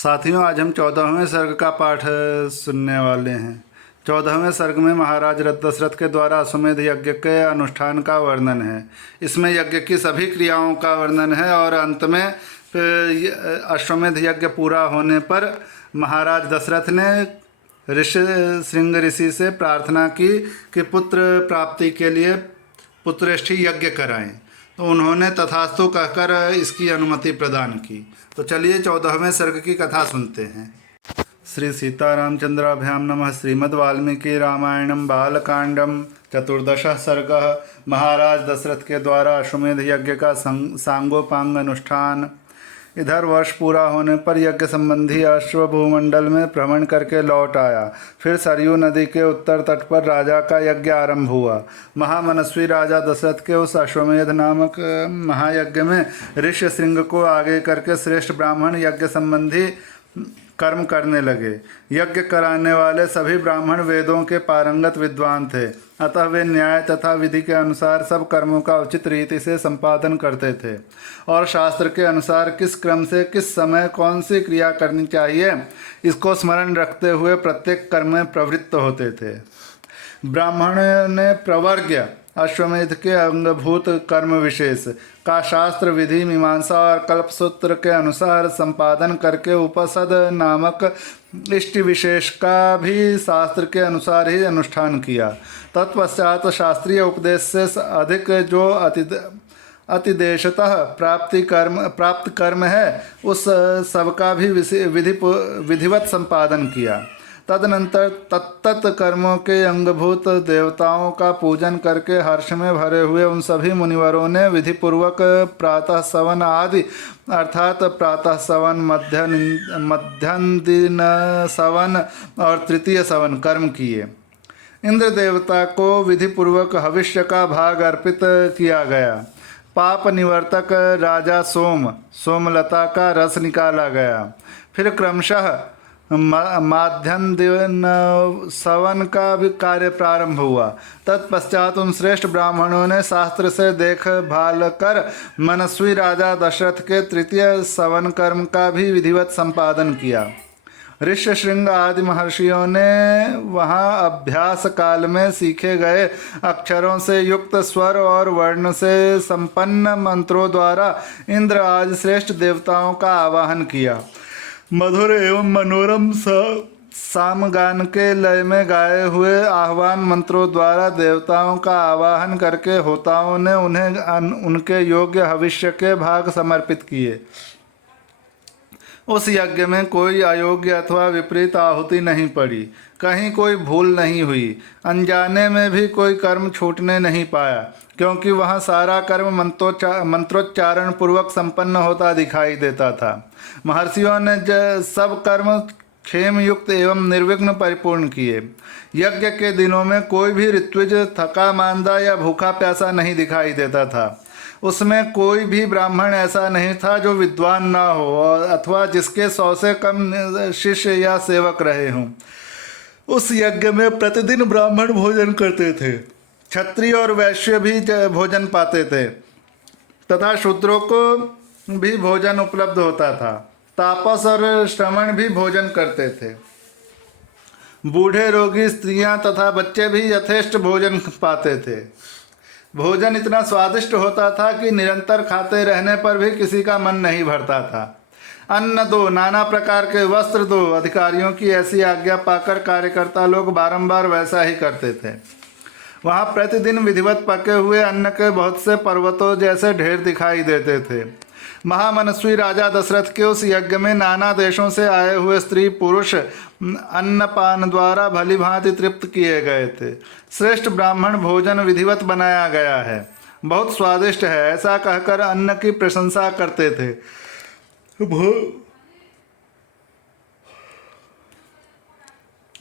साथियों, आज हम 14वें सर्ग का पाठ सुनने वाले हैं। 14वें सर्ग में महाराज दशरथ के द्वारा अश्वमेध यज्ञ के अनुष्ठान का वर्णन है। इसमें यज्ञ की सभी क्रियाओं का वर्णन है और अंत में अश्वमेध यज्ञ पूरा होने पर महाराज दशरथ ने श्रृंग ऋषि से प्रार्थना की कि पुत्र प्राप्ति के लिए पुत्रेष्ठी यज्ञ कराएं। तो उन्होंने तथास्तु कहकर इसकी अनुमति प्रदान की। तो चलिए 14वें सर्ग की कथा सुनते हैं। श्री सीतारामचंद्राभ्याम नमः। श्रीमद् वाल्मीकि रामायणम बालकांडम 14 सर्गः। महाराज दशरथ के द्वारा अश्वमेध यज्ञ का सांगोपांग अनुष्ठान। इधर वर्ष पूरा होने पर यज्ञ संबंधी अश्व भूमंडल में भ्रमण करके लौट आया। फिर सरयू नदी के उत्तर तट पर राजा का यज्ञ आरंभ हुआ। महामनस्वी राजा दशरथ के उस अश्वमेध नामक महायज्ञ में ऋष्य श्रृंग को आगे करके श्रेष्ठ ब्राह्मण यज्ञ संबंधी कर्म करने लगे। यज्ञ कराने वाले सभी ब्राह्मण वेदों के पारंगत विद्वान थे, अतः वे न्याय तथा विधि के अनुसार सब कर्मों का उचित रीति से संपादन करते थे और शास्त्र के अनुसार किस क्रम से किस समय कौन सी क्रिया करनी चाहिए इसको स्मरण रखते हुए प्रत्येक कर्म में प्रवृत्त होते थे। ब्राह्मण ने प्रवर्ग्य अश्वमेध के अंगभूत कर्म विशेष का शास्त्र विधि मीमांसा और कल्पसूत्र के अनुसार संपादन करके उपसद नामक इष्ट विशेष का भी शास्त्र के अनुसार ही अनुष्ठान किया। तत्पश्चात शास्त्रीय उपदेश से अधिक जो अतिदेशतः प्राप्त कर्म है उस सबका भी विधिवत संपादन किया। तदनंतर तत्त कर्मों के अंगभूत देवताओं का पूजन करके हर्ष में भरे हुए उन सभी मुनिवरों ने विधिपूर्वक प्रातः सवन आदि अर्थात प्रातः सवन, मध्याह्न सवन और तृतीय सवन कर्म किए। इंद्र देवता को विधिपूर्वक हविष्य का भाग अर्पित किया गया। पाप निवर्तक राजा सोमलता का रस निकाला गया। फिर क्रमशः माध्याह्न सवन का भी कार्य प्रारंभ हुआ। तत्पश्चात उन श्रेष्ठ ब्राह्मणों ने शास्त्र से देखभाल कर मनस्वी राजा दशरथ के तृतीय सवन कर्म का भी विधिवत संपादन किया। ऋष्य श्रृंग आदि महर्षियों ने वहाँ अभ्यास काल में सीखे गए अक्षरों से युक्त स्वर और वर्ण से संपन्न मंत्रों द्वारा इंद्र आदि श्रेष्ठ देवताओं का आवाहन किया। मधुर एवं मनोरम सामगान के लय में गाए हुए आह्वान मंत्रों द्वारा देवताओं का आवाहन करके होताओं ने उन्हें उनके योग्य भविष्य के भाग समर्पित किए। उस यज्ञ में कोई अयोग्य अथवा विपरीत आहुति नहीं पड़ी, कहीं कोई भूल नहीं हुई, अनजाने में भी कोई कर्म छूटने नहीं पाया, क्योंकि वहाँ सारा कर्म मंत्रोच्चारण पूर्वक संपन्न होता दिखाई देता था। महर्षियों ने सब कर्म क्षेम युक्त एवं निर्विघ्न परिपूर्ण किए। यज्ञ के दिनों में कोई भी ऋत्विज थका मांदा या भूखा प्यासा नहीं दिखाई देता था। उसमें कोई भी ब्राह्मण ऐसा नहीं था जो विद्वान ना हो अथवा जिसके 100 से कम शिष्य या सेवक रहे हों। उस यज्ञ में प्रतिदिन ब्राह्मण भोजन करते थे, क्षत्रिय और वैश्य भी भोजन पाते थे तथा शूद्रों को भी भोजन उपलब्ध होता था। तापस और श्रमण भी भोजन करते थे। बूढ़े, रोगी, स्त्रियां तथा बच्चे भी यथेष्ट भोजन पाते थे। भोजन इतना स्वादिष्ट होता था कि निरंतर खाते रहने पर भी किसी का मन नहीं भरता था। अन्न दो, नाना प्रकार के वस्त्र दो, अधिकारियों की ऐसी आज्ञा पाकर कार्यकर्ता लोग बारंबार वैसा ही करते थे। वहाँ प्रतिदिन विधिवत पके हुए अन्न के बहुत से पर्वतों जैसे ढेर दिखाई देते थे। महामनस्वी राजा दशरथ के उस यज्ञ में नाना देशों से आए हुए स्त्री पुरुष अन्नपान द्वारा भली भांति तृप्त किए गए थे। श्रेष्ठ ब्राह्मण भोजन विधिवत बनाया गया है, बहुत स्वादिष्ट है, ऐसा कहकर अन्न की प्रशंसा करते थे।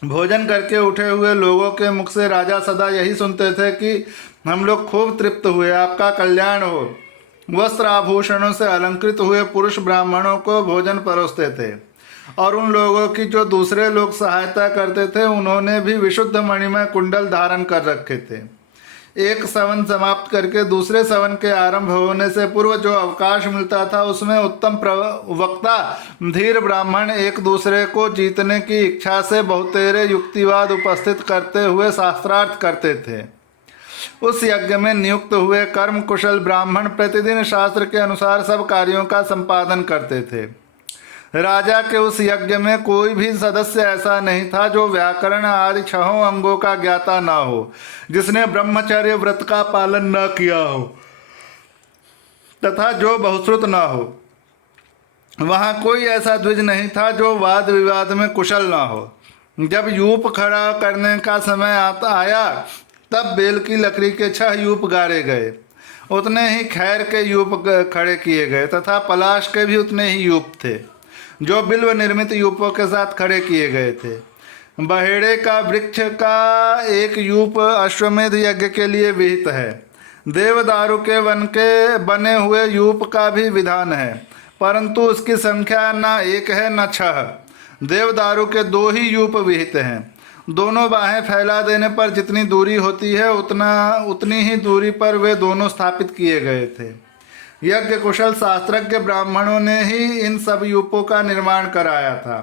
भोजन करके उठे हुए लोगों के मुख से राजा सदा यही सुनते थे कि हम लोग खूब तृप्त हुए, आपका कल्याण हो। वस्त्र आभूषणों से अलंकृत हुए पुरुष ब्राह्मणों को भोजन परोसते थे और उन लोगों की जो दूसरे लोग सहायता करते थे उन्होंने भी विशुद्ध मणिमय कुंडल धारण कर रखे थे। एक सवन समाप्त करके दूसरे सवन के आरंभ होने से पूर्व जो अवकाश मिलता था उसमें उत्तम वक्ता धीर ब्राह्मण एक दूसरे को जीतने की इच्छा से बहुतेरे युक्तिवाद उपस्थित करते हुए शास्त्रार्थ करते थे। उस यज्ञ में नियुक्त हुए कर्म कुशल ब्राह्मण प्रतिदिन शास्त्र के अनुसार सब कार्यों का संपादन करते थे। राजा के उस यज्ञ में कोई भी सदस्य ऐसा नहीं था जो व्याकरण आदि 6 अंगों का ज्ञाता ना हो, जिसने ब्रह्मचर्य व्रत का पालन न किया हो तथा जो बहुश्रुत न हो। वहाँ कोई ऐसा द्विज नहीं था जो वाद विवाद में कुशल न हो। जब यूप खड़ा करने का समय आया तब बेल की लकड़ी के 6 यूप गाड़े गए, उतने ही खैर के यूप खड़े किए गए तथा पलाश के भी उतने ही यूप थे जो बिल्व निर्मित यूपों के साथ खड़े किए गए थे। बहेड़े का वृक्ष का एक यूप अश्वमेध यज्ञ के लिए विहित है। देवदारू के वन के बने हुए यूप का भी विधान है, परंतु उसकी संख्या न 1 है न 6। देवदारू के 2 ही यूप विहित हैं। दोनों बाहें फैला देने पर जितनी दूरी होती है उतनी ही दूरी पर वे दोनों स्थापित किए गए थे। यज्ञ कुशल शास्त्रज्ञ ब्राह्मणों ने ही इन सब यूपों का निर्माण कराया था।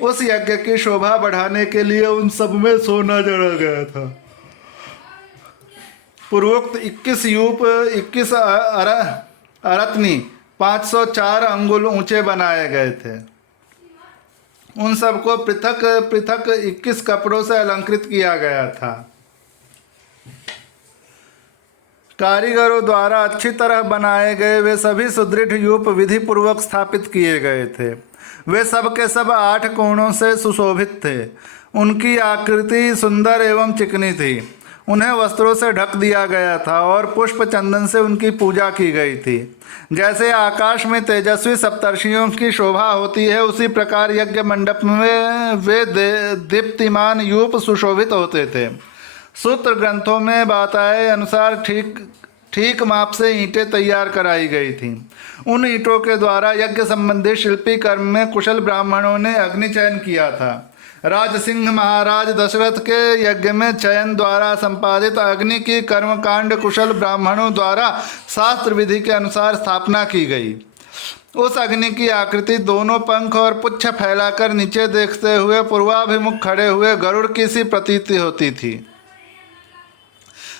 उस यज्ञ की शोभा बढ़ाने के लिए उन सब में सोना जड़ा गया था। पूर्वोक्त 21 यूप 21 अरत्नी 504 अंगुल ऊंचे बनाए गए थे। उन सबको पृथक पृथक 21 कपड़ों से अलंकृत किया गया था। कारीगरों द्वारा अच्छी तरह बनाए गए वे सभी सुदृढ़ यूप विधि पूर्वक स्थापित किए गए थे। वे सब के सब 8 कोणों से सुशोभित थे। उनकी आकृति सुंदर एवं चिकनी थी। उन्हें वस्त्रों से ढक दिया गया था और पुष्प चंदन से उनकी पूजा की गई थी। जैसे आकाश में तेजस्वी सप्तर्षियों की शोभा होती है, उसी प्रकार यज्ञ मंडप में वे दीप्तिमान यूप सुशोभित होते थे। सूत्र ग्रंथों में बताए अनुसार ठीक माप से ईंटें तैयार कराई गई थीं। उन ईंटों के द्वारा यज्ञ संबंधी शिल्पी कर्म में कुशल ब्राह्मणों ने अग्नि चयन किया था। राजसिंह महाराज दशरथ के यज्ञ में चयन द्वारा संपादित अग्नि की कर्मकांड कुशल ब्राह्मणों द्वारा शास्त्र विधि के अनुसार स्थापना की गई। उस अग्नि की आकृति दोनों पंख और पुच्छ फैलाकर नीचे देखते हुए पूर्वाभिमुख खड़े हुए गरुड़ की सी प्रतीति होती थी।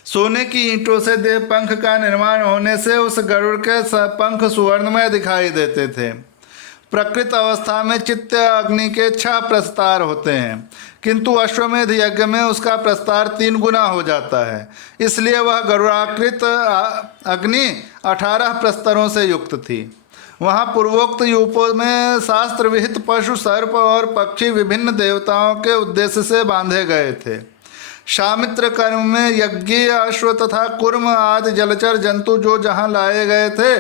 सोने की ईंटों से देव पंख का निर्माण होने से उस गरुड़ के पंख सुवर्णमय दिखाई देते थे। प्रकृत अवस्था में चित्त अग्नि के 6 प्रस्तार होते हैं, किंतु अश्वमेध यज्ञ में उसका प्रस्तार 3 गुना हो जाता है। इसलिए वह गरुड़ाकृत अग्नि 18 प्रस्तरों से युक्त थी। वहाँ पूर्वोक्त यूपों में शास्त्र विहित पशु, सर्प और पक्षी विभिन्न देवताओं के उद्देश्य से बांधे गए थे। शामित्र कर्म में यज्ञीय अश्व तथा कुर्म आदि जलचर जंतु जो जहाँ लाए गए थे,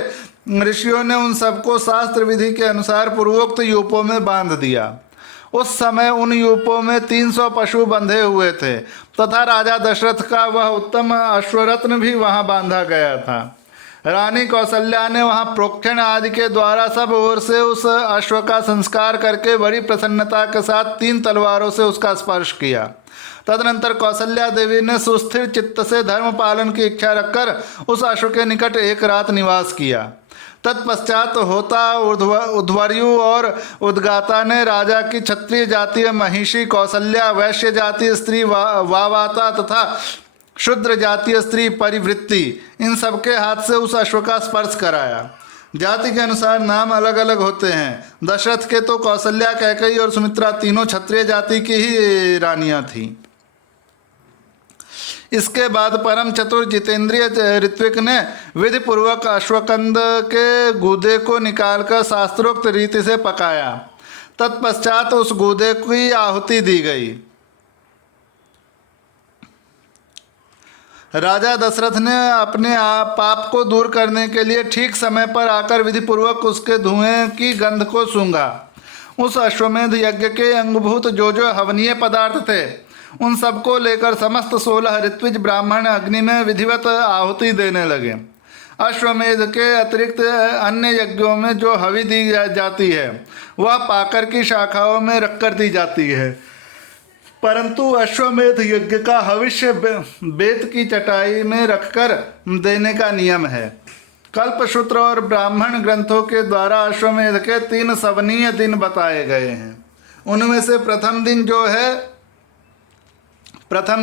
ऋषियों ने उन सबको शास्त्र विधि के अनुसार पूर्वोक्त यूपों में बांध दिया। उस समय उन यूपों में 300 पशु बंधे हुए थे तथा राजा दशरथ का वह उत्तम अश्वरत्न भी वहाँ बांधा गया था। रानी कौशल्या ने वहाँ प्रोक्षण आदि के द्वारा सब ओर से उस अश्व का संस्कार करके बड़ी प्रसन्नता के साथ 3 तलवारों से उसका स्पर्श किया। तदनंतर कौशल्या देवी ने सुस्थिर चित्त से धर्म पालन की इच्छा रखकर उस अश्व के निकट एक रात निवास किया। तत्पश्चात होता उध्वर्यु और उद्गाता ने राजा की क्षत्रिय जातीय महिषी कौशल्या, वैश्य जातीय स्त्री वावाता तथा शूद्र जातीय स्त्री परिवृत्ति, इन सबके हाथ से उस अश्व का स्पर्श कराया। जाति के अनुसार नाम अलग अलग होते हैं। दशरथ के तो कौशल्या, कैकेयी और सुमित्रा तीनों क्षत्रिय जाति की ही रानियां थीं। इसके बाद परम चतुर जितेंद्रिय ऋत्विक ने विधि पूर्वक अश्वकंद के गूदे को निकालकर शास्त्रोक्त रीति से पकाया। तत्पश्चात उस गूदे की आहुति दी गई। राजा दशरथ ने अपने पाप को दूर करने के लिए ठीक समय पर आकर विधि पूर्वक उसके धुएं की गंध को सूंघा। उस अश्वमेध यज्ञ के अंगभूत जो जो हवनीय पदार्थ थे, उन सबको लेकर समस्त 16 ऋत्विज ब्राह्मण अग्नि में विधिवत आहुति देने लगे। अश्वमेध के अतिरिक्त अन्य यज्ञों में जो हवि दी जाती है, वह पाकर की शाखाओं में रखकर दी जाती है। परंतु अश्वमेध यज्ञ का हविष्य बेत की चटाई में रखकर देने का नियम है। कल्पसूत्र और ब्राह्मण ग्रंथों के द्वारा अश्वमेध के 3 सवनीय दिन बताए गए हैं। उनमें से प्रथम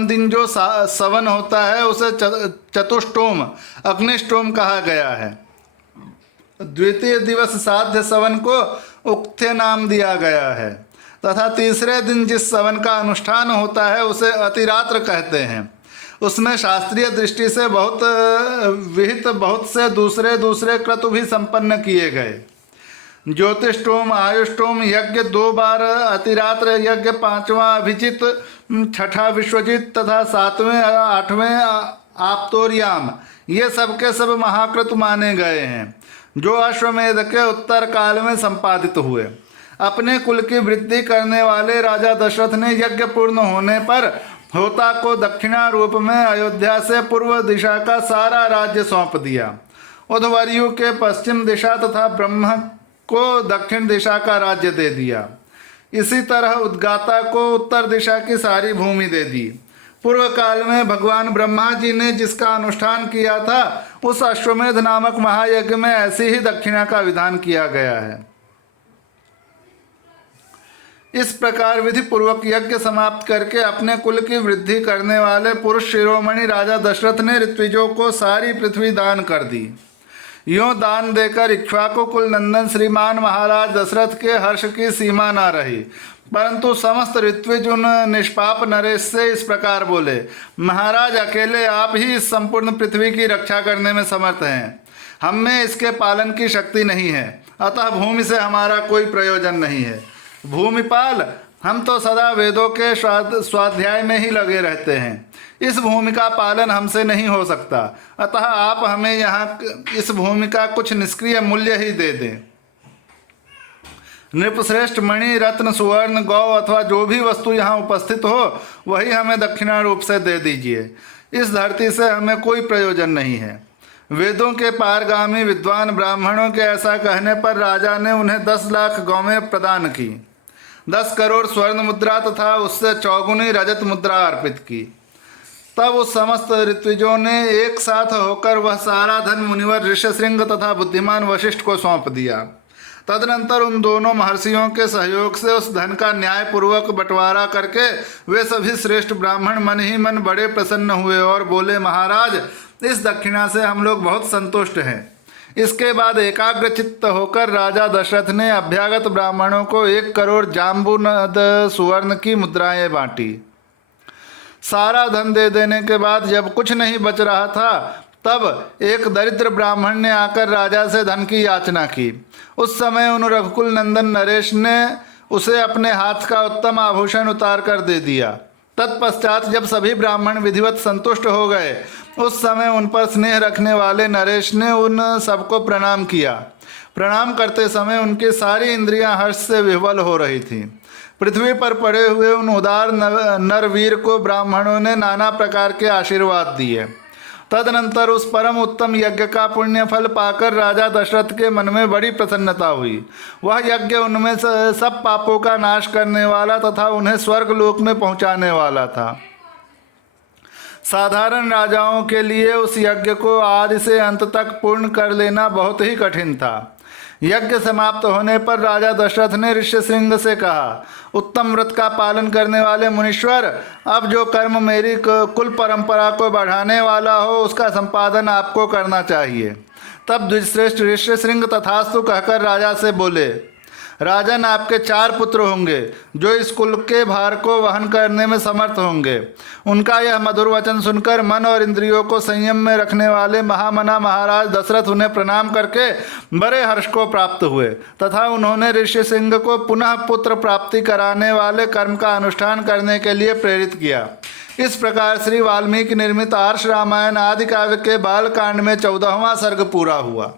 दिन जो सवन होता है उसे चतुष्टोम अग्निष्टोम कहा गया है। द्वितीय दिवस साध्य सवन को उक्थ्य नाम दिया गया है तथा तीसरे दिन जिस सवन का अनुष्ठान होता है उसे अतिरात्र कहते हैं। उसमें शास्त्रीय दृष्टि से बहुत से दूसरे क्रतु भी संपन्न किए गए। ज्योतिष्टोम, आयुष्टोम यज्ञ 2 बार, अतिरात्र यज्ञ 5वां अभिजित, 6ठा विश्वजित तथा 7वें 8वें आप्तोर्याम, ये सब के सब महाकृत माने गए हैं जो अश्वमेध के उत्तर काल में संपादित हुए। अपने कुल की वृद्धि करने वाले राजा दशरथ ने यज्ञ पूर्ण होने पर होता को दक्षिणा रूप में अयोध्या से पूर्व दिशा का सारा राज्य सौंप दिया। उद्धवरयु के पश्चिम दिशा तथा ब्रह्म को दक्षिण दिशा का राज्य दे दिया। इसी तरह उद्गाता को उत्तर दिशा की सारी भूमि दे दी। पूर्व काल में भगवान ब्रह्मा जी ने जिसका अनुष्ठान किया था उस अश्वमेध नामक महायज्ञ में ऐसी ही दक्षिणा का विधान किया गया है। इस प्रकार विधि पूर्वक यज्ञ समाप्त करके अपने कुल की वृद्धि करने वाले पुरुष शिरोमणि राजा दशरथ ने ऋत्विजों को सारी पृथ्वी दान कर दी। यों दान देकर इक्ष्वाकु कुल नंदन श्रीमान महाराज दशरथ के हर्ष की सीमा न रही। परंतु समस्त ऋत्विज उन निष्पाप नरेश से इस प्रकार बोले, महाराज अकेले आप ही इस संपूर्ण पृथ्वी की रक्षा करने में समर्थ हैं, हम में इसके पालन की शक्ति नहीं है, अतः भूमि से हमारा कोई प्रयोजन नहीं है। भूमिपाल, हम तो सदा वेदों के स्वाध्याय में ही लगे रहते हैं, इस भूमि का पालन हमसे नहीं हो सकता, अतः आप हमें यहाँ इस भूमि का कुछ निष्क्रिय मूल्य ही दे दें। नृपश्रेष्ठ मणि, रत्न, सुवर्ण, गौ अथवा जो भी वस्तु यहाँ उपस्थित हो वही हमें दक्षिणा रूप से दे दीजिए। इस धरती से हमें कोई प्रयोजन नहीं है। वेदों के पारगामी विद्वान ब्राह्मणों के ऐसा कहने पर राजा ने उन्हें 10 लाख गौवें प्रदान की, 10 करोड़ स्वर्ण मुद्रा तथा उससे 4 गुनी रजत मुद्रा अर्पित की। तब उस समस्त ऋत्विजों ने एक साथ होकर वह सारा धन मुनिवर ऋष्यशृंग तथा बुद्धिमान वशिष्ठ को सौंप दिया। तदनंतर उन दोनों महर्षियों के सहयोग से उस धन का न्यायपूर्वक बंटवारा करके वे सभी श्रेष्ठ ब्राह्मण मन ही मन बड़े प्रसन्न हुए और बोले, महाराज इस दक्षिणा से हम लोग बहुत संतुष्ट हैं। इसके बाद एकाग्र चित्त होकर राजा दशरथ ने अभ्यागत ब्राह्मणों को 1 करोड़ जाम्बुनद सुवर्ण की मुद्राएं बांटी। सारा धन दे देने के बाद जब कुछ नहीं बच रहा था तब एक दरिद्र ब्राह्मण ने आकर राजा से धन की याचना की। उस समय उन रघुकुल नंदन नरेश ने उसे अपने हाथ का उत्तम आभूषण उतार कर दे दिया। तत्पश्चात जब सभी ब्राह्मण विधिवत संतुष्ट हो गए उस समय उन पर स्नेह रखने वाले नरेश ने उन सबको प्रणाम किया। प्रणाम करते समय उनकी सारी इंद्रियां हर्ष से विह्वल हो रही थीं। पृथ्वी पर पड़े हुए उन उदार नरवीर को ब्राह्मणों ने नाना प्रकार के आशीर्वाद दिए। तदनंतर उस परम उत्तम यज्ञ का पुण्य फल पाकर राजा दशरथ के मन में बड़ी प्रसन्नता हुई। वह यज्ञ उनमें सब पापों का नाश करने वाला तथा उन्हें स्वर्ग लोक में पहुंचाने वाला था। साधारण राजाओं के लिए उस यज्ञ को आदि से अंत तक पूर्ण कर लेना बहुत ही कठिन था। यज्ञ समाप्त होने पर राजा दशरथ ने ऋष्यशृंग से कहा, उत्तम व्रत का पालन करने वाले मुनीश्वर, अब जो कर्म मेरी कुल परंपरा को बढ़ाने वाला हो उसका संपादन आपको करना चाहिए। तब द्विजश्रेष्ठ ऋष्यशृंग तथास्तु कहकर राजा से बोले, राजन आपके 4 पुत्र होंगे जो इस कुल के भार को वहन करने में समर्थ होंगे। उनका यह मधुर वचन सुनकर मन और इंद्रियों को संयम में रखने वाले महामना महाराज दशरथ उन्हें प्रणाम करके बड़े हर्ष को प्राप्त हुए तथा उन्होंने ऋष्यशृंग को पुनः पुत्र प्राप्ति कराने वाले कर्म का अनुष्ठान करने के लिए प्रेरित किया। इस प्रकार श्री वाल्मीकि निर्मित आर्ष रामायण आदि काव्य के बालकांड में 14वां सर्ग पूरा हुआ।